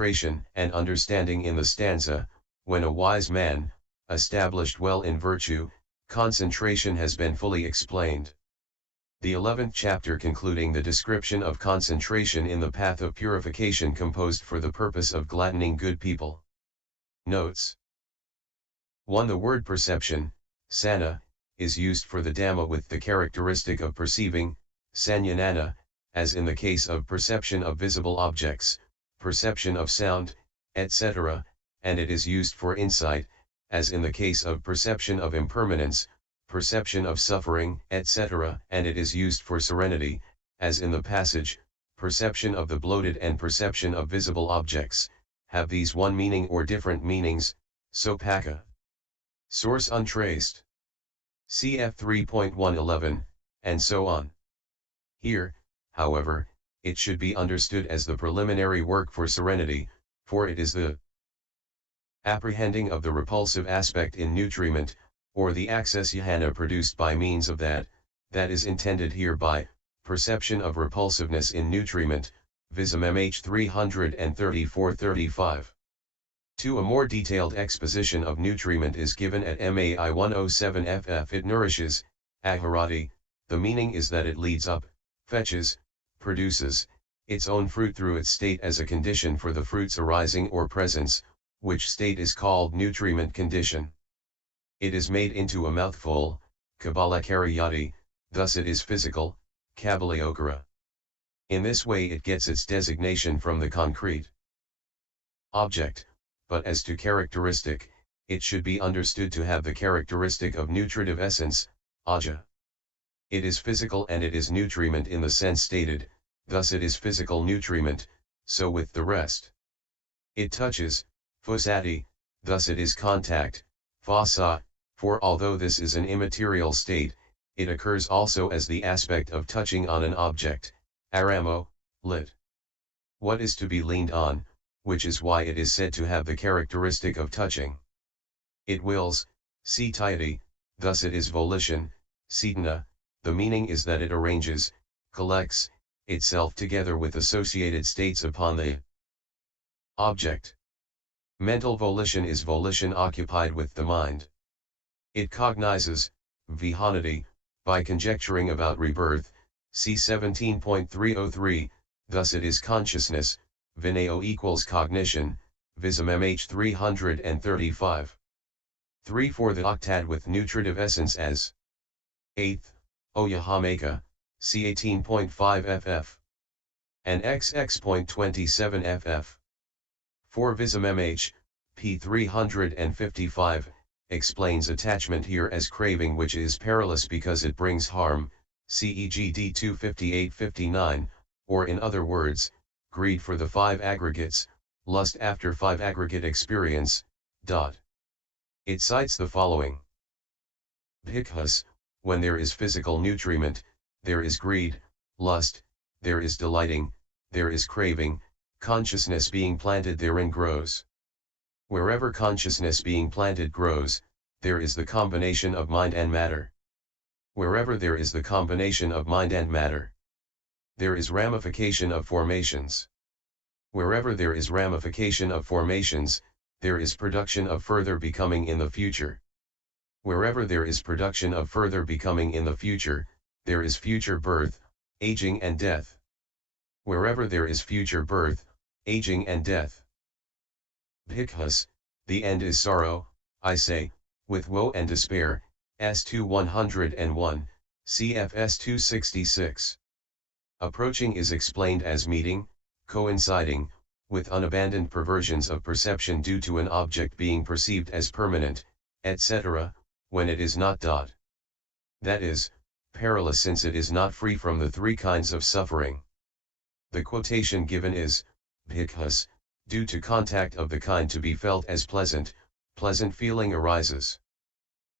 and understanding in the stanza, when a wise man, established well in virtue, concentration has been fully explained. The 11th chapter concluding the description of concentration in the path of purification composed for the purpose of gladdening good people. Notes. 1. The word perception, sanna, is used for the dhamma with the characteristic of perceiving, sanjanana, as in the case of perception of visible objects, perception of sound, etc., and it is used for insight, as in the case of perception of impermanence, perception of suffering, etc., and it is used for serenity, as in the passage, perception of the bloated and perception of visible objects, have these one meaning or different meanings, Sopaka. Source untraced. Cf 3.111, and so on. Here, however, it should be understood as the preliminary work for serenity, for it is the apprehending of the repulsive aspect in nutriment, or the access jhana produced by means of that is intended here by perception of repulsiveness in nutriment, Vism-mhþ 334-35. 2. A more detailed exposition of nutriment is given at MAI 107 ff. It nourishes, aharati, the meaning is that it leads up, fetches, produces, its own fruit through its state as a condition for the fruit's arising or presence, which state is called nutriment condition. It is made into a mouthful, karìyati, thus it is physical, kabaliòkara. In this way it gets its designation from the concrete object, but as to characteristic, it should be understood to have the characteristic of nutritive essence, aja. It is physical and it is nutriment in the sense stated, thus it is physical nutriment, so with the rest. It touches, phusati, thus it is contact, phassa, for although this is an immaterial state, it occurs also as the aspect of touching on an object, arammaoa, lit. What is to be leaned on, which is why it is said to have the characteristic of touching. It wills, cetayati, thus it is volition, cetana, the meaning is that it arranges, collects, itself together with associated states upon the object. Mental volition is volition occupied with the mind. It cognizes, vihānati, by conjecturing about rebirth, c. 17.303, thus it is consciousness, vinao equals cognition, Vism-mhþ 335. 3. For the octad with nutritive essence as 8th, Oyahamaca, c. 18.5 ff. and xx.27 ff. 4. Vism-mhþ, p. 355, explains attachment here as craving which is perilous because it brings harm, ceg d 258-59, or in other words, greed for the 5 aggregates, lust after 5 aggregate experience, It cites the following. Because, when there is physical nutriment, there is greed, lust, there is delighting, there is craving, consciousness being planted therein grows. Wherever consciousness being planted grows, there is the combination of mind and matter. Wherever there is the combination of mind and matter, there is ramification of formations. Wherever there is ramification of formations, there is production of further becoming in the future. Wherever there is production of further becoming in the future, there is future birth, aging and death. Wherever there is future birth, aging and death. Because, the end is sorrow, I say, with woe and despair, S2 101, CFS 266. Approaching is explained as meeting, coinciding, with unabandoned perversions of perception due to an object being perceived as permanent, etc., when it is not. That is, perilous since it is not free from the 3 kinds of suffering. The quotation given is, because, due to contact of the kind to be felt as pleasant, pleasant feeling arises.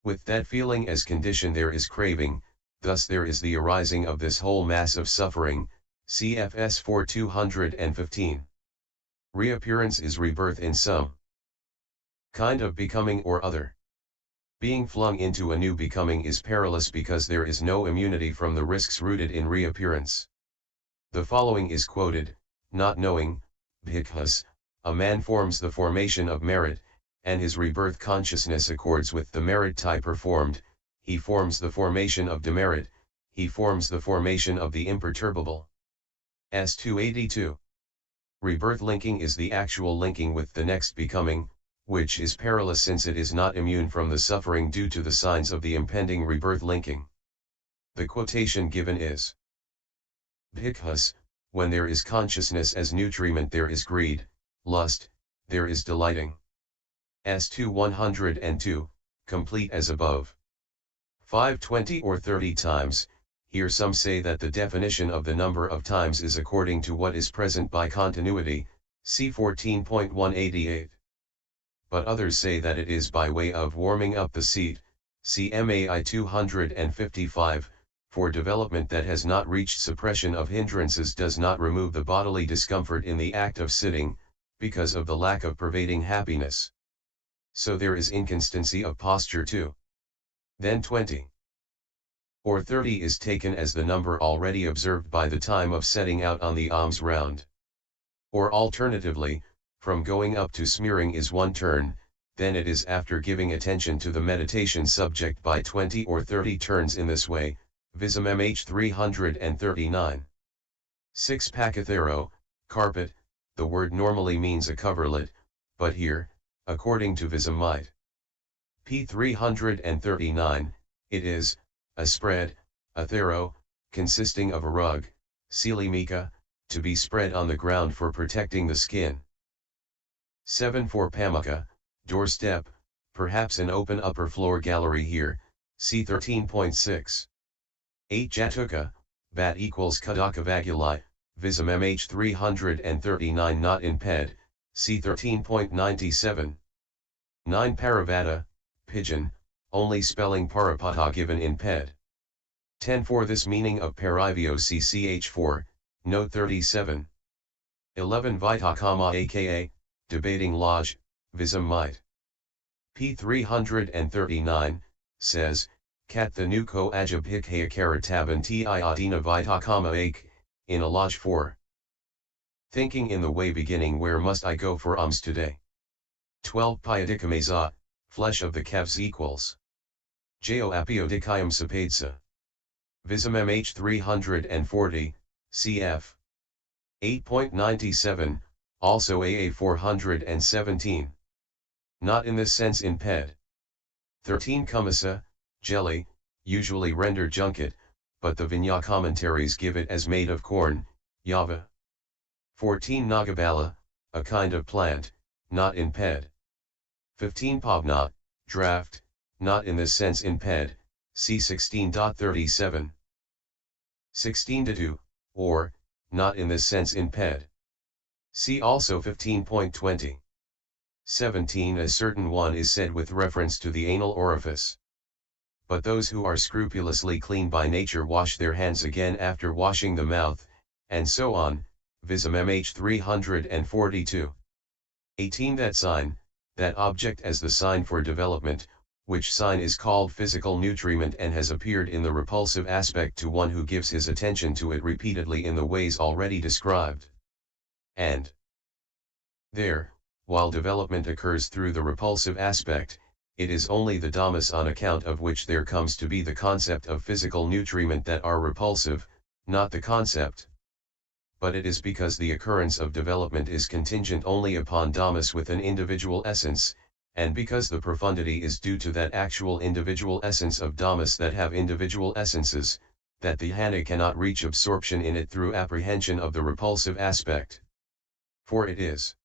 With that feeling as condition there is craving, thus there is the arising of this whole mass of suffering, CFS 4215. Reappearance is rebirth in some kind of becoming or other. Being flung into a new becoming is perilous because there is no immunity from the risks rooted in reappearance. The following is quoted, not knowing, because, a man forms the formation of merit, and his rebirth consciousness accords with the merit type performed, he forms the formation of demerit, he forms the formation of the imperturbable. S282. Rebirth linking is the actual linking with the next becoming, which is perilous since it is not immune from the suffering due to the signs of the impending rebirth linking. The quotation given is: Bhikkhus, when there is consciousness as nutriment there is greed, lust, there is delighting. S2 102, complete as above. 520 or 30 times, here some say that the definition of the number of times is according to what is present by continuity, see 14.188. But others say that it is by way of warming up the seat, see MAI 255, for development that has not reached suppression of hindrances does not remove the bodily discomfort in the act of sitting, because of the lack of pervading happiness. So there is inconstancy of posture too. Then 20 or 30 is taken as the number already observed by the time of setting out on the alms round. Or alternatively, from going up to smearing is one turn, then it is after giving attention to the meditation subject by 20 or 30 turns in this way. Vism-mhþ 339. 6 Pakathero, carpet, the word normally means a coverlet, but here, according to Vism-mhþ p. 339, it is a spread, a thero, consisting of a rug, silimika, to be spread on the ground for protecting the skin. 7 For pamuka, doorstep, perhaps an open upper floor gallery here, see 13.6. 8 Jatuka, bat equals kadakavaguli, Vism-mhþ 339 not in ped, see 13.97. 9 Paravata, pigeon, only spelling parapata given in ped. 10 For this meaning of parivio cch4, note 37. 11 Vitakama aka, debating lodge, Vism-mhþ p. 339, says, Kat the nuko ajabhikayakara taban ti adina Vitakama ake, in a lodge 4. Thinking in the way beginning where must I go for alms today? 12 Payadikameza, flesh of the calves equals. Jo apiodikayam sapadsa. Vism-mhþ 340, cf. 8.97, also AA 417. Not in this sense in ped. 13 Kumasa, jelly, usually rendered junket, but the Vinaya commentaries give it as made of corn, yava. 14 Nagabala, a kind of plant, not in ped. 15 Pavna, draft, not in this sense in ped, see 16.37. 16 Dadu, or, not in this sense in ped. See also 15.20. 17 A certain one is said with reference to the anal orifice. But those who are scrupulously clean by nature wash their hands again after washing the mouth, and so on, Vism-mhþ 342. 18 That sign, that object as the sign for development, which sign is called physical nutriment and has appeared in the repulsive aspect to one who gives his attention to it repeatedly in the ways already described. And there, while development occurs through the repulsive aspect, it is only the dhammas on account of which there comes to be the concept of physical nutriment that are repulsive, not the concept. But it is because the occurrence of development is contingent only upon dhammas with an individual essence, and because the profundity is due to that actual individual essence of dhammas that have individual essences, that the jhana cannot reach absorption in it through apprehension of the repulsive aspect. For it is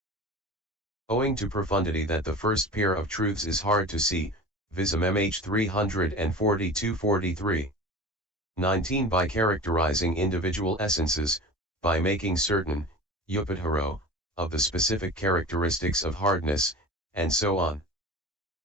owing to profundity that the first pair of truths is hard to see, Vism-mhþ 342-43. 19 By characterizing individual essences, by making certain, yupadharo, of the specific characteristics of hardness, and so on.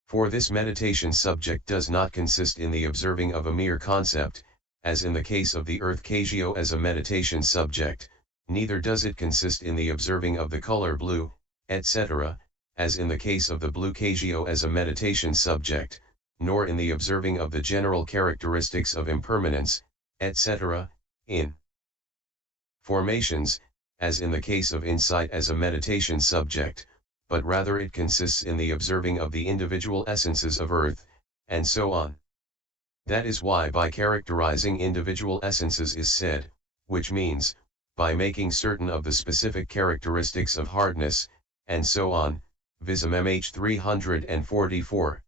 For this meditation subject does not consist in the observing of a mere concept, as in the case of the earth kagyo as a meditation subject, neither does it consist in the observing of the color blue, etc., as in the case of the blue kagyo as a meditation subject, nor in the observing of the general characteristics of impermanence, etc., in formations, as in the case of insight as a meditation subject, but rather it consists in the observing of the individual essences of earth, and so on. That is why by characterizing individual essences is said, which means, by making certain of the specific characteristics of hardness, and so on, Vism-mhþ 344.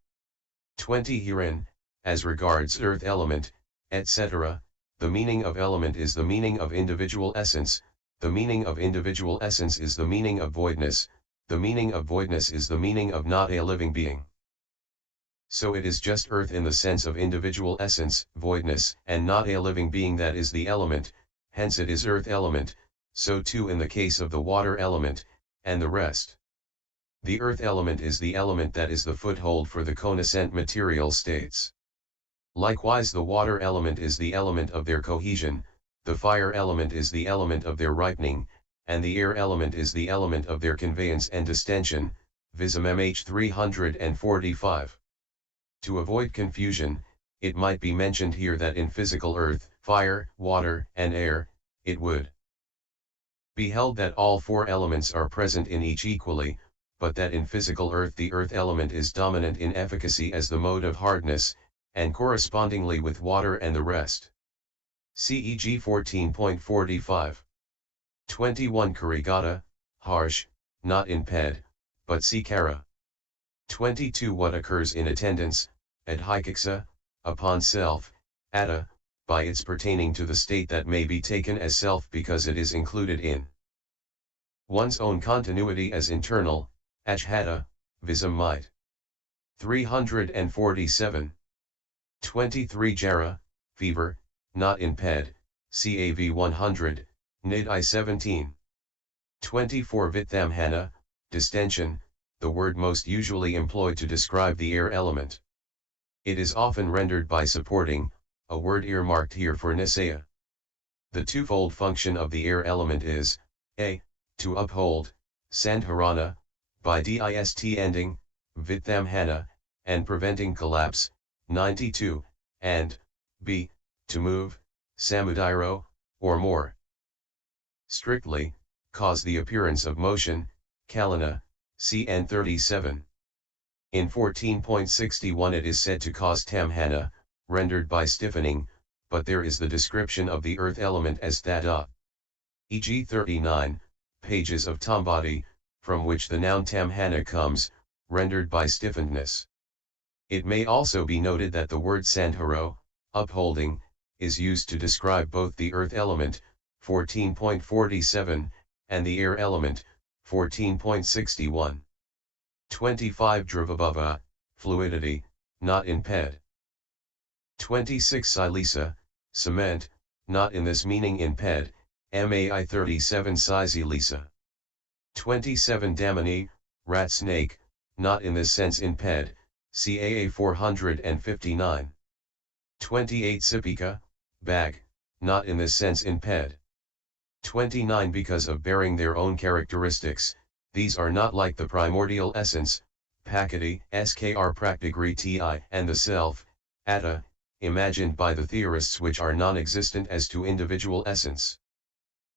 20 Herein, as regards earth element, etc., the meaning of element is the meaning of individual essence, the meaning of individual essence is the meaning of voidness, the meaning of voidness is the meaning of not a living being. So it is just earth in the sense of individual essence, voidness, and not a living being that is the element, hence it is earth element, so too in the case of the water element, and the rest. The earth element is the element that is the foothold for the connascent material states. Likewise the water element is the element of their cohesion, the fire element is the element of their ripening, and the air element is the element of their conveyance and distension, Vism-mhþ 345. To avoid confusion, it might be mentioned here that in physical earth, fire, water, and air, it would be held that all four elements are present in each equally, but that in physical earth the earth element is dominant in efficacy as the mode of hardness, and correspondingly with water and the rest. CEG 14.45. 21 Karìyati, harsh, not in ped, but sikara. 22 What occurs in attendance, adhikaksa, upon self, atta, by its pertaining to the state that may be taken as self because it is included in one's own continuity as internal, ajhata, Vism-mhþ. 347. 23 Jara, fever, not in ped, CAV 100, Nid I 17. 24 Vism-mhþ, distension, the word most usually employed to describe the air element. It is often rendered by supporting, a word earmarked here for nisaya. The twofold function of the air element is, a. To uphold, sanjanana, by dist ending, Vism-mhþ, and preventing collapse, 92, and, b. To move, samudiro, or more strictly, cause the appearance of motion, kalana, cn 37. In 14.61 it is said to cause tamhana, rendered by stiffening, but there is the description of the earth element as thata. E.g. 39, pages of Tambadi, from which the noun tamhana comes, rendered by stiffenedness. It may also be noted that the word sandharo, upholding, is used to describe both the earth element, 14.47, and the air element, 14.61. 25 Dravabhava, fluidity, not in ped. 26 Silisa, cement, not in this meaning in ped, MAI 37 Lisa. 27 Damani, rat snake, not in this sense in ped, CAA 459. 28 Sopaka, bag, not in this sense in ped. 29 Because of bearing their own characteristics, these are not like the primordial essence, pakati, skr praktigriti, and the self, atta, imagined by the theorists which are non-existent as to individual essence.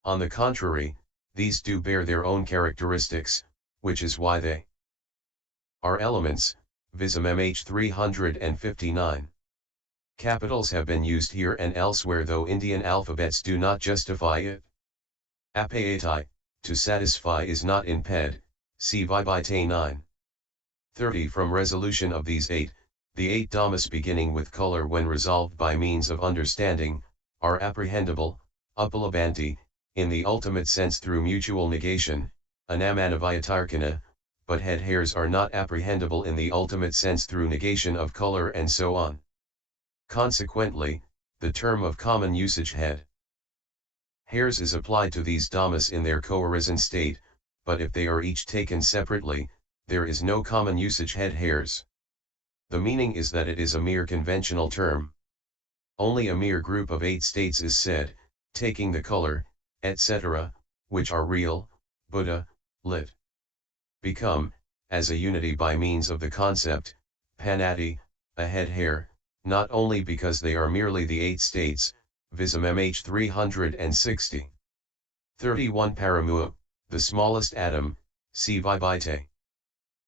On the contrary, these do bear their own characteristics, which is why they are elements, Vism-mhþ 359. Capitals have been used here and elsewhere though Indian alphabets do not justify it. Apprehending, to satisfy is not in ped, see Vibhite 9. 30 From resolution of these eight, the eight dhammas beginning with color when resolved by means of understanding, are apprehendable, upalabanti, in the ultimate sense through mutual negation, anamanaviyatarkana, but head hairs are not apprehendable in the ultimate sense through negation of color and so on. Consequently, the term of common usage head hairs is applied to these dhammas in their co-arisen state, but if they are each taken separately, there is no common usage head hairs. The meaning is that it is a mere conventional term. Only a mere group of 8 states is said, taking the color, etc., which are real, Buddha, lit. Become, as a unity by means of the concept, panati, a head hair, not only because they are merely the 8 states, Vism-mhþ 360. 31 Arammaoa, the smallest atom, see Vibhite.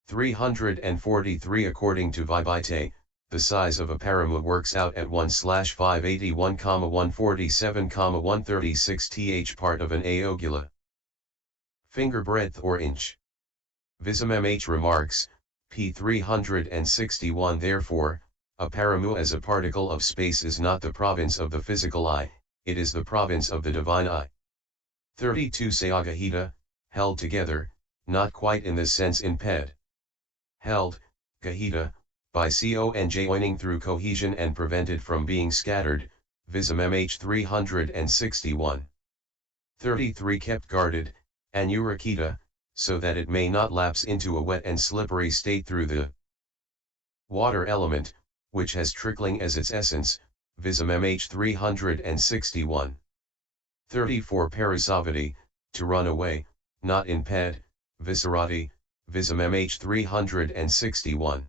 343 According to Vism-mhþ, the size of a arammaoa works out at 1/581,147,136 th part of an aogula. Finger breadth or inch. Vism-mhþ remarks, p. 361 Therefore, a arammaoa as a particle of space is not the province of the physical eye, it is the province of the divine eye. 32 Sayagahita, held together, not quite in this sense in ped. Held, gahita, by joining through cohesion and prevented from being scattered, Vism-mhþ 361. 33 Kept guarded, anurakita, so that it may not lapse into a wet and slippery state through the water element, which has trickling as its essence, Vism-mhþ 361. 34 Parasavati, to run away, not in ped, visarati, Vism-mhþ 361.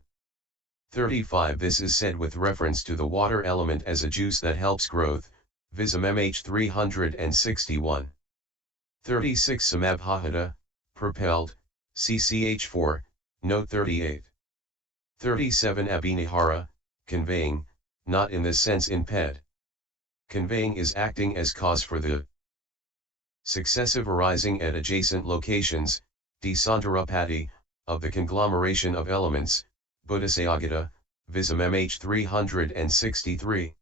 35 This is said with reference to the water element as a juice that helps growth, Vism-mhþ 361. 36 Samabhahata, propelled, CCH4, note 38. 37 Abhinihara, conveying, not in this sense in ped. Conveying is acting as cause for the successive arising at adjacent locations, desantarapati, of the conglomeration of elements, Buddhasayagata, Vism-mhþ 363.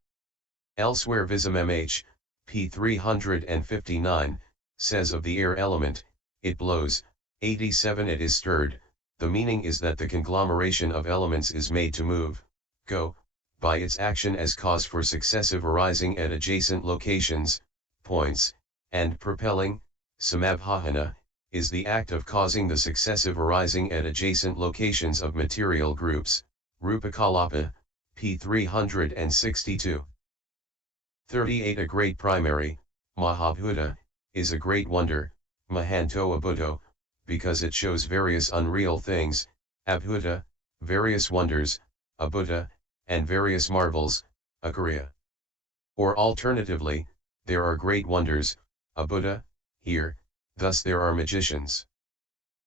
Elsewhere Vism-mhþ, p. 359, says of the air element, it blows, 87 It is stirred, the meaning is that the conglomeration of elements is made to move, go, by its action as cause for successive arising at adjacent locations, points, and propelling, samabhahana, is the act of causing the successive arising at adjacent locations of material groups, rupakalapa, p. 362. 38 A great primary, mahabhuta, is a great wonder, mahantoa buddho, because it shows various unreal things, abhuta, various wonders, abhuta, and various marvels, akariya. Or alternatively, there are great wonders, abhuta, here, thus there are magicians.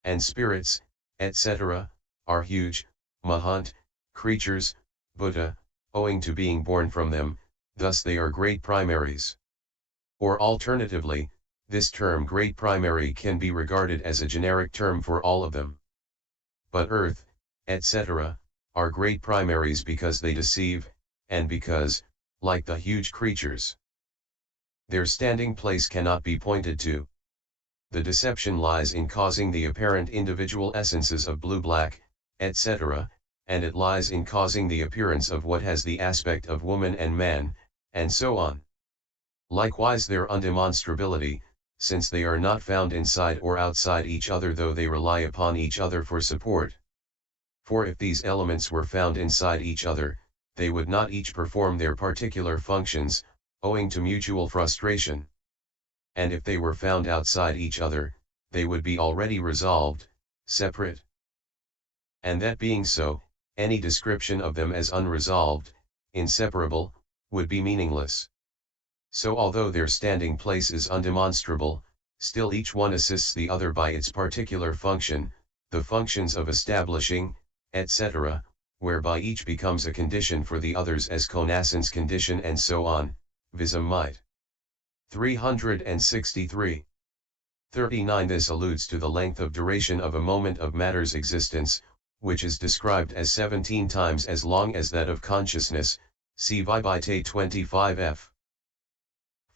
And spirits, etc., are huge, mahant, creatures, buddha, owing to being born from them, thus they are great primaries. Or alternatively, this term great primary can be regarded as a generic term for all of them. But earth, etc., are great primaries because they deceive, and because, like the huge creatures, their standing place cannot be pointed to. The deception lies in causing the apparent individual essences of blue-black, etc., and it lies in causing the appearance of what has the aspect of woman and man, and so on. Likewise their undemonstrability, since they are not found inside or outside each other though they rely upon each other for support. For if these elements were found inside each other, they would not each perform their particular functions, owing to mutual frustration. And if they were found outside each other, they would be already resolved, separate. And that being so, any description of them as unresolved, inseparable, would be meaningless. So although their standing place is undemonstrable, still each one assists the other by its particular function, the functions of establishing, etc., whereby each becomes a condition for the others as connaissance condition and so on, Vism-mhþ. 363. 39 This alludes to the length of duration of a moment of matter's existence, which is described as 17 times as long as that of consciousness, see Vism-mhþ 25f.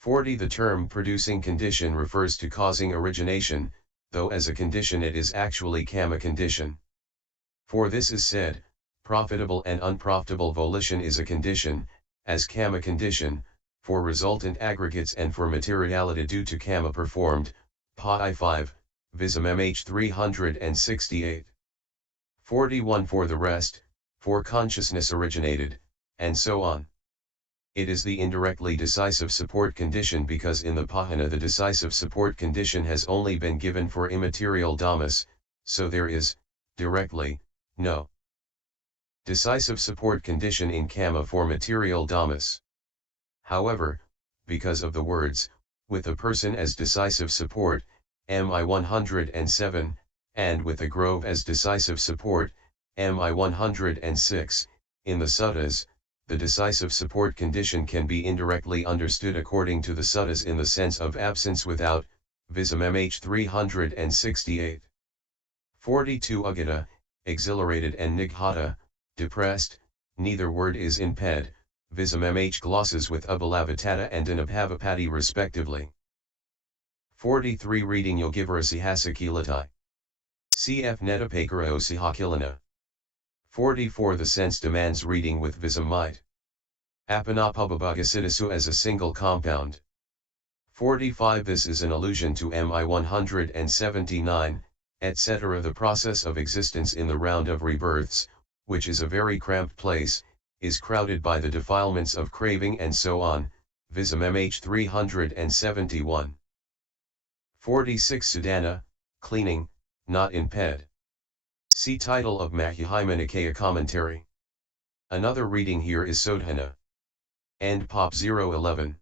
40 The term producing condition refers to causing origination, though as a condition it is actually kama condition. For this is said, profitable and unprofitable volition is a condition, as kama condition, for resultant aggregates and for materiality due to kama performed, pi 5, Vism-mhþ 368. 41 For the rest, for consciousness originated, and so on. It is the indirectly decisive support condition because in the Pahana the decisive support condition has only been given for immaterial dhammas, so there is, directly, no decisive support condition in Kama for material dhammas. However, because of the words, with a person as decisive support, MI 107, and with a grove as decisive support, MI 106, in the suttas, the decisive support condition can be indirectly understood according to the suttas in the sense of absence without, Vism-mhþ 368. 42 Ugata, exhilarated and nighata, depressed, neither word is in ped, Vism-mhþ glosses with ubalavitata and anabhavapati respectively. 43 Reading Yogivarasihasakilati. Cf. Netapakara 44 The sense demands reading with Vism-mhþ. Apanapabhabhagasiddhasu as a single compound. 45 This is an allusion to MI 179, etc. The process of existence in the round of rebirths, which is a very cramped place, is crowded by the defilements of craving and so on, Vism-mhþ 371. 46 Sudana, cleaning, not in ped. See title of Majjhima Nikaya commentary. Another reading here is Sodhana. And Pop 011.